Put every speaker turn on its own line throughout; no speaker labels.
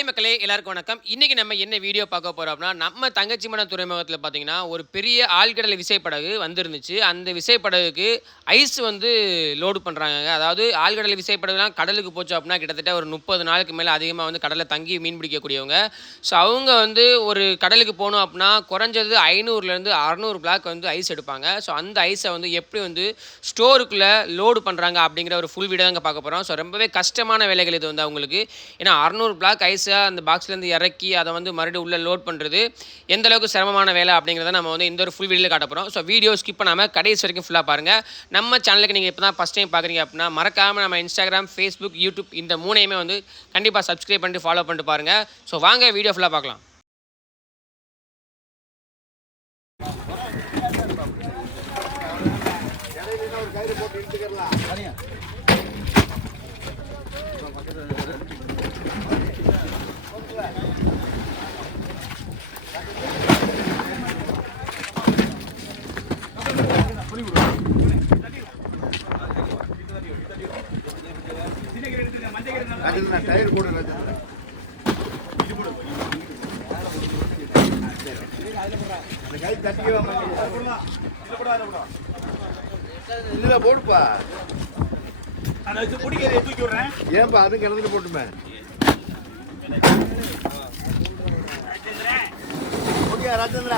Hi மக்களே எல்லாருக்கும் வணக்கம். இன்னைக்கு நம்ம என்ன வீடியோ பார்க்க போகிறோம் அப்படின்னா நம்ம தங்கச்சி மன துறைமுகத்தில் பார்த்தீங்கன்னா ஒரு பெரிய ஆழ்கடல் விசைப்படகு வந்துருந்துச்சு. அந்த விசைப்படகுக்கு ஐஸ் வந்து லோடு பண்ணுறாங்க அதாவது ஆழ்கடல் விசைப்படகுலாம் கடலுக்கு போச்சு அப்படின்னா கிட்டத்தட்ட ஒரு முப்பது நாளுக்கு மேலே அதிகமாக வந்து கடலில் தங்கி மீன் பிடிக்கக்கூடியவங்க. ஸோ அவங்க வந்து ஒரு கடலுக்கு போகணும் அப்படின்னா குறைஞ்சது ஐநூறுலேருந்து அறநூறு பிளாக் வந்து ஐஸ் எடுப்பாங்க. ஸோ அந்த ஐஸை வந்து எப்படி வந்து ஸ்டோருக்குள்ளே லோடு பண்ணுறாங்க அப்படிங்கிற ஒரு ஃபுல் வீடியோ தாங்க பார்க்க போகிறோம் ஸோ ரொம்பவே கஷ்டமான வேலைகள் இது வந்து அவங்களுக்கு. ஏன்னா அறநூறு பிளாக் ஐஸ் அந்த பாக்ஸ்லேருந்து இறக்கி அதை வந்து மறுபடியும் உள்ளே லோட் பண்ணுறது எந்த அளவுக்கு சிரமமான வேலை அப்படிங்கிறத நம்ம வந்து இந்த ஒரு ஃபுல் வீடியோவில் காட்ட போகிறோம் ஸோ வீடியோ ஸ்கிப் பண்ணாமல் கடைசி வரைக்கும் ஃபுல்லாக பாருங்கள் நம்ம சேனலுக்கு நீங்கள் இப்போ தான் ஃபஸ்ட் டைம் பார்க்குறீங்க அப்படின்னா மறக்காமல் நம்ம இன்ஸ்டாகிராம் ஃபேஸ்புக் யூடியூப் இந்த மூணையுமே வந்து கண்டிப்பாக சப்ஸ்கிரைப் பண்ணிட்டு ஃபாலோ பண்ணிட்டு பாருங்கள் ஸோ வாங்க வீடியோ ஃபுல்லாக பார்க்கலாம்.
இதுல போடுப்பா
அதை
ஏன்பா அதுவும் கிணத்துல போட்டுமே ஓகே ராஜேந்திர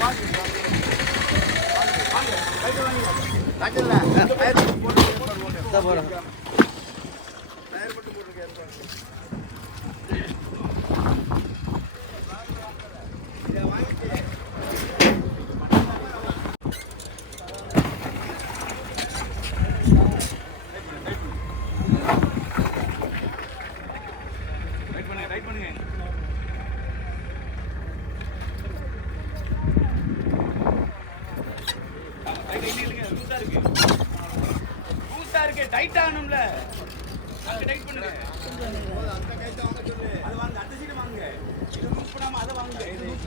ராஜேந்திர டயர் போட்டு போட்டு டயர் போட்டு போட்டுருக்கேன்
ரைட் பண்ணுங்க ரைட் பண்ணுங்க ரைட் ரைட் இல்லைங்க லூசா இருக்கு லூசா இருக்கு டைட் ஆகணும்ல அங்க டைட் பண்ணுங்க அது வாங்க அந்த சீடு வாங்க இது லூஸ் பண்ணாம அதை வாங்க இது லூஸ்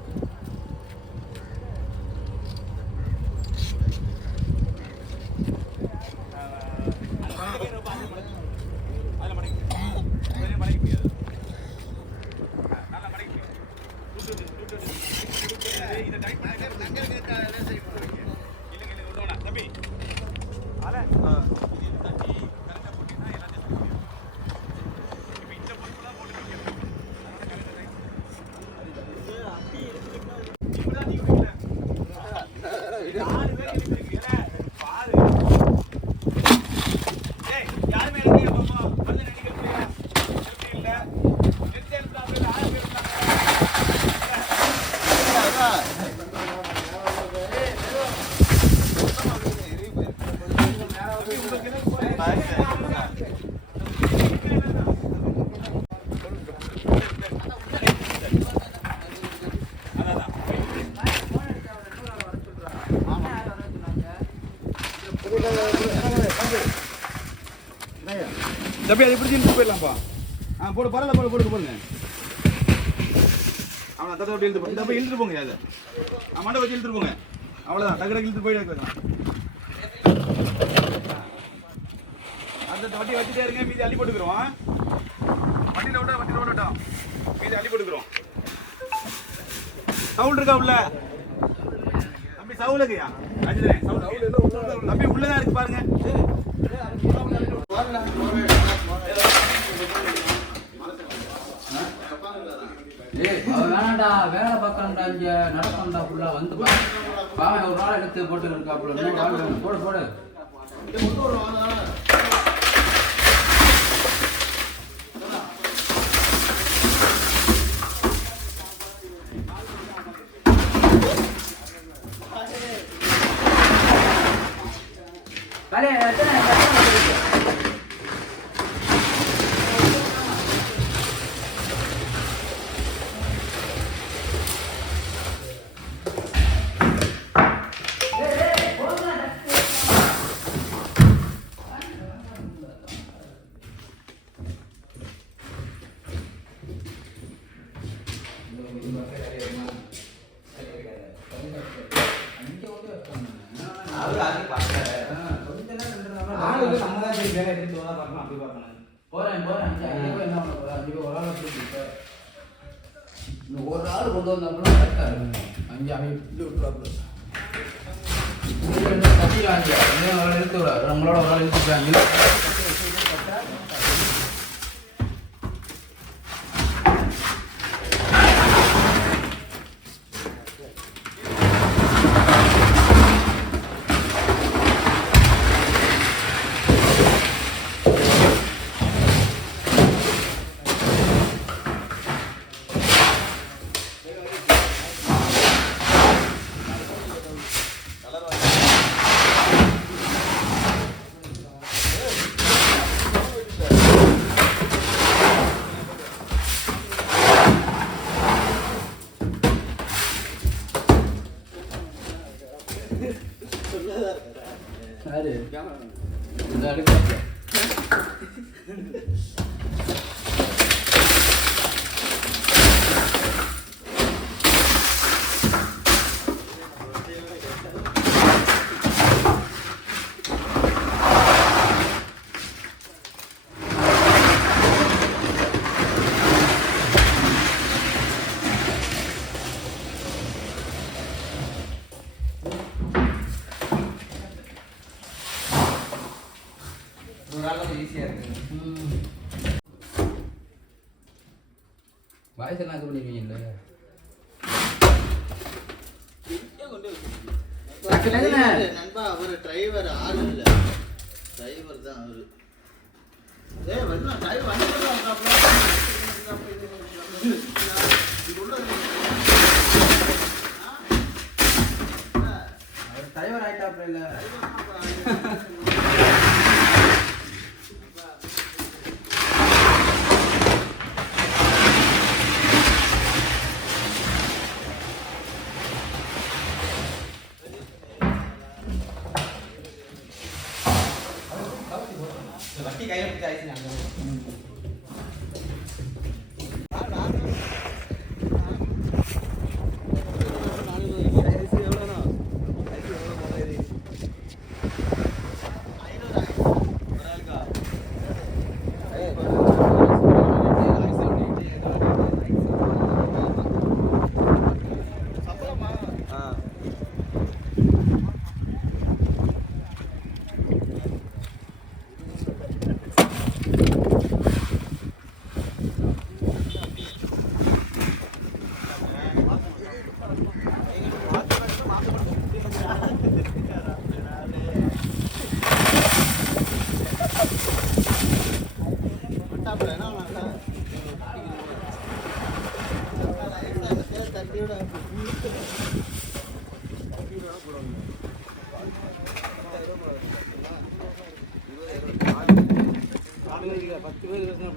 தம்பி அதை பிடிச்சி இழுத்து போயிடலாம்ப்பா ஆ போடு பரவாயில்ல போடு போடுங்க போடுங்க. அவனை தத்தை விட்டு இழுத்து போய் இந்த இழுத்து இழுத்துட்டு போங்க அதை ஆ மண்டை வச்சு இழுத்துட்டு போங்க. அவ்வளோதான் டக்கு டக்கு இழுத்து போயிட்டு வைக்கலாம் அந்த வட்டி வச்சுட்டே இருங்க மீதி அள்ளி போட்டுக்கிறோம். வண்டியில் விட்டா வண்டியில் விடட்டும் மீதி அள்ளி போட்டுக்கிறோம். சவுண்ட் இருக்கா உள்ள? தம்பி சவுல் தம்பி உள்ளதான் இருக்கு பாருங்க.
ஏய், அவன் வேணாம்டா வேலை பார்க்கறா இங்க நடக்கண்டா ஃபுல்லா வந்து பா. ஒரு நாள் எடுத்து போட்டு இருக்காப்புல. இன்னும் ஆள் வேணும். போடு போடு காலே, எத்தனை எத்தனை இருக்கு? இன்னும் ക്ലബ്ബ് നമ്മളോട് ഒരാൾ ചോദിച്ചിട്ടാണെങ്കിൽ வாய்ஸ் எல்லாம் இது பண்ணிருவீங்கல்ல
நண்பா அவரு டிரைவர் ஆளு இல்ல. டிரைவர் தான் அவரு. ஏய் வந்து டிரைவர் வந்து
டிரைவர் ஆயிட்டாப்ல இல்ல?
脇がよく大事なんだ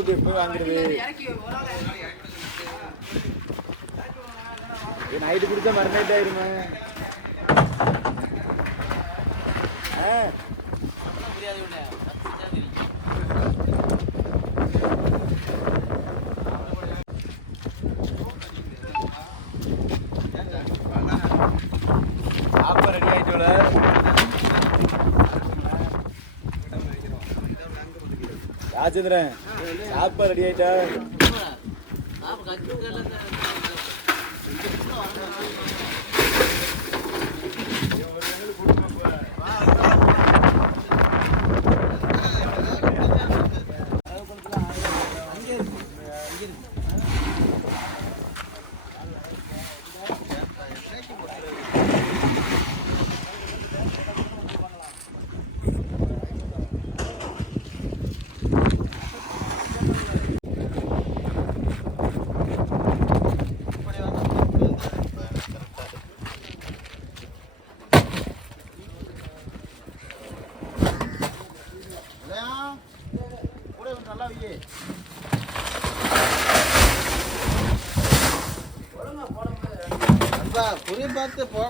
இதெல்லாம் எப்போ வாங்குறது? நைட்டு குடிச்சா மறுநாள் ஆயிருமே ராஜேந்திரன் சாப்பா ரெடி ஆயிட்டா?
புரிய பார்த்து போட